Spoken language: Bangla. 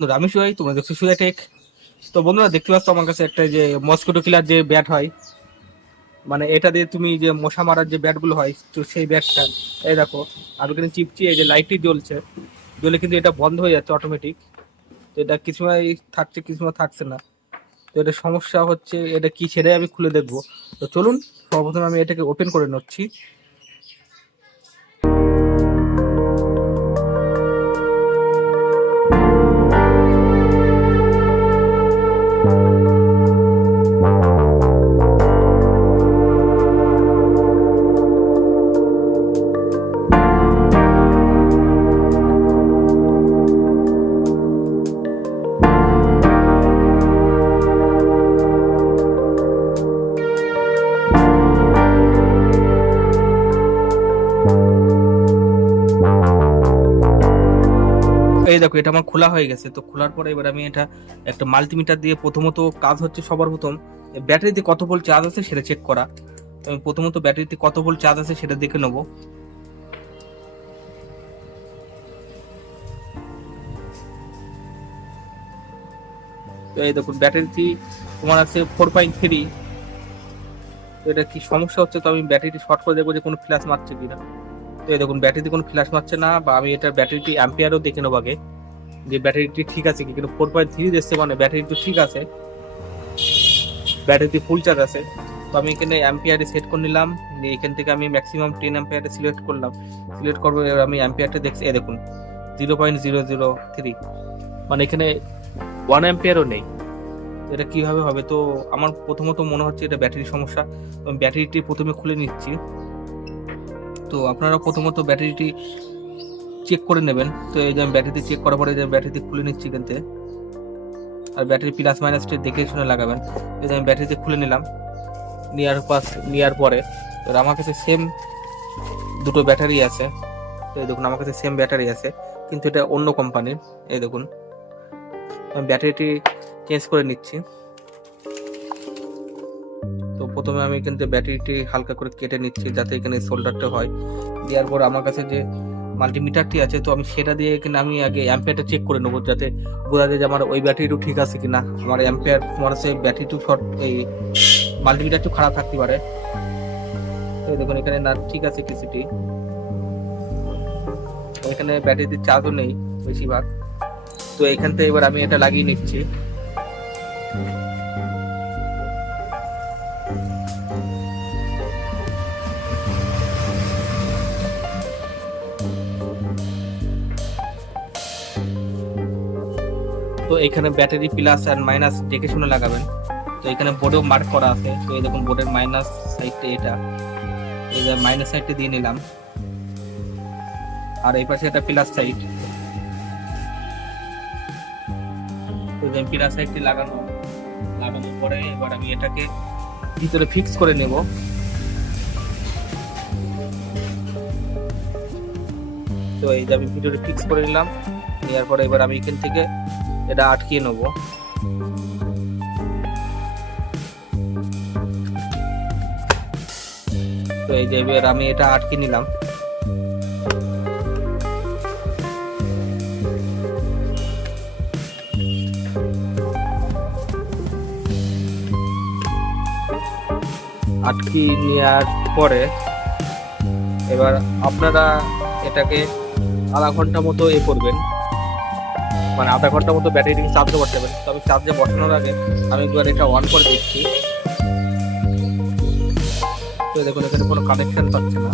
বন্ধুরা আমি সুজয়, তোমরা দেখছো সুজয় টেক। তো বন্ধুরা দেখতে পাচ্ছ আমার কাছে একটা যে মসকিটো কিলার যে ব্যাট হয়, মানে এটা দিয়ে তুমি যে মশা মারার যে ব্যাটগুলো হয়, তো সেই ব্যাটটা এই দেখো আমি কিন্তু চিপছি, এই যে লাইটটি জ্বলছে, জ্বলে কিন্তু এটা বন্ধ হয়ে যাচ্ছে অটোমেটিক। তো এটা কিছু সময় থাকছে, কিছু সময় থাকছে না। তো এটা সমস্যা হচ্ছে, এটা কি সেটাই আমি খুলে দেখবো। তো চলুন সর্বপ্রথম আমি এটাকে ওপেন করে নিচ্ছি। এই দেখো এটা আমার খোলা হয়ে গেছে। তো খোলার পরে এবার আমি এটা একটা মাল্টিমিটার দিয়ে, প্রথমত কাজ হচ্ছে সবার প্রথম ব্যাটারিতে কত ভোল্ট চার্জ আছে সেটা চেক করা। তো আমি প্রথমত ব্যাটারিতে কত ভোল্ট চার্জ আছে সেটা দেখে নেবো। তো এই দেখুন ব্যাটারিটি তোমার আছে 4.3। তো এটা কি সমস্যা হচ্ছে, তো আমি ব্যাটারিটি শর্ট করে দেখবো যে কোনো ফ্ল্যাশ মারছে কিনা। তো এই দেখুন ব্যাটারিতে কোনো ফ্ল্যাশ মারছে না, বা আমি এটা ব্যাটারিটি অ্যাম্পিয়ারও দেখে নেবো আগে যে ব্যাটারিটি ঠিক আছে কি। কিন্তু 4.3 দিচ্ছে, মানে ব্যাটারি তো ঠিক আছে, ব্যাটারিতে ফুল চার্জ আছে। তো আমি এখানে অ্যাম্পিয়ারে সেট করে নিলাম, এখান থেকে আমি ম্যাক্সিমাম 10 অ্যাম্পিয়ারে সিলেক্ট করলাম। সিলেক্ট করবো, এবার আমি অ্যাম্পিয়ারটা দেখছি, এই দেখুন 0.003, মানে এখানে 1 অ্যাম্পিয়ারও নেই। এটা কিভাবে হবে? তো আমার প্রথমত মনে হচ্ছে এটা ব্যাটারির সমস্যা। তো আমি ব্যাটারিটি প্রথমে খুলে নিচ্ছি। তো আপনারা প্রথমত ব্যাটারিটি চেক করে নেবেন। তো এই যে আমি ব্যাটারিটি চেক করার পরে যে ব্যাটারিটি খুলে নিচ্ছি এখান থেকে, আর ব্যাটারি প্লাস মাইনাসটি দেখে শুনে লাগাবেন। এই যে আমি ব্যাটারিতে খুলে নিলাম, নেওয়ার পরে এবার আমার কাছে সেম দুটো ব্যাটারি আছে। তো এই দেখুন আমার কাছে সেম ব্যাটারি আছে, কিন্তু এটা অন্য কোম্পানির। এই দেখুন আমি ব্যাটারিটি চেঞ্জ করে নিচ্ছি। তো প্রথমে আমি কিন্তু ব্যাটারিটি হালকা করে কেটে নিচ্ছি যাতে এখানে সোল্ডারটা হয়। দেওয়ার পর আমার কাছে যে মাল্টিমিটারটি আছে, তো আমি সেটা দিয়ে এখানে আমি আগে অ্যাম্পিয়ারটা চেক করে নেবো, যাতে বোঝা যায় যে আমার ওই ব্যাটারিটাও ঠিক আছে কিনা। আমার অ্যাম্পিয়ার তোমার হচ্ছে ব্যাটারিটু শর্ট, এই মাল্টিমিটারটু খারাপ থাকতে পারে। তো দেখুন এখানে না ঠিক আছে কিছুটি, এখানে ব্যাটারিতে চার্জও নেই বেশিরভাগ। তো এখান থেকে এবার আমি এটা লাগিয়ে নিচ্ছি। তো এখানে ব্যাটারি প্লাস আর মাইনাস দেখে শুনে লাগাবেন। তো এখানে বোর্ডেও মার্ক করা আছে। তো এই দেখুন বোর্ডের মাইনাস সাইডটা এটা, এই যে মাইনাস সাইডটা দিয়ে নিলাম, আর এই পাশে একটা প্লাস সাইড। তো যে প্লাস সাইডটি লাগানোর পরে এবার আমি এটাকে ভিতরে ফিক্স করে নেব। তো এই যে আমি ভিতরে ফিক্স করে নিলাম, নেওয়ার পরে এবার আমি এখান থেকে এটা আটকিয়ে নেবো। তো এই যে এবার আমি এটা আটকে নিলাম। আটকে নেওয়ার পরে এবার আপনারা এটাকে আধা ঘন্টা মতো করবেন, মানে আধা ঘন্টা মতো ব্যাটারিটিকে চার্জে বসাবেন। তো আমি চার্জে বসানোর আগে আমি একবার এটা অন করে দেখছি। তো দেখুন এখানে কোনো কানেকশন পাচ্ছে না।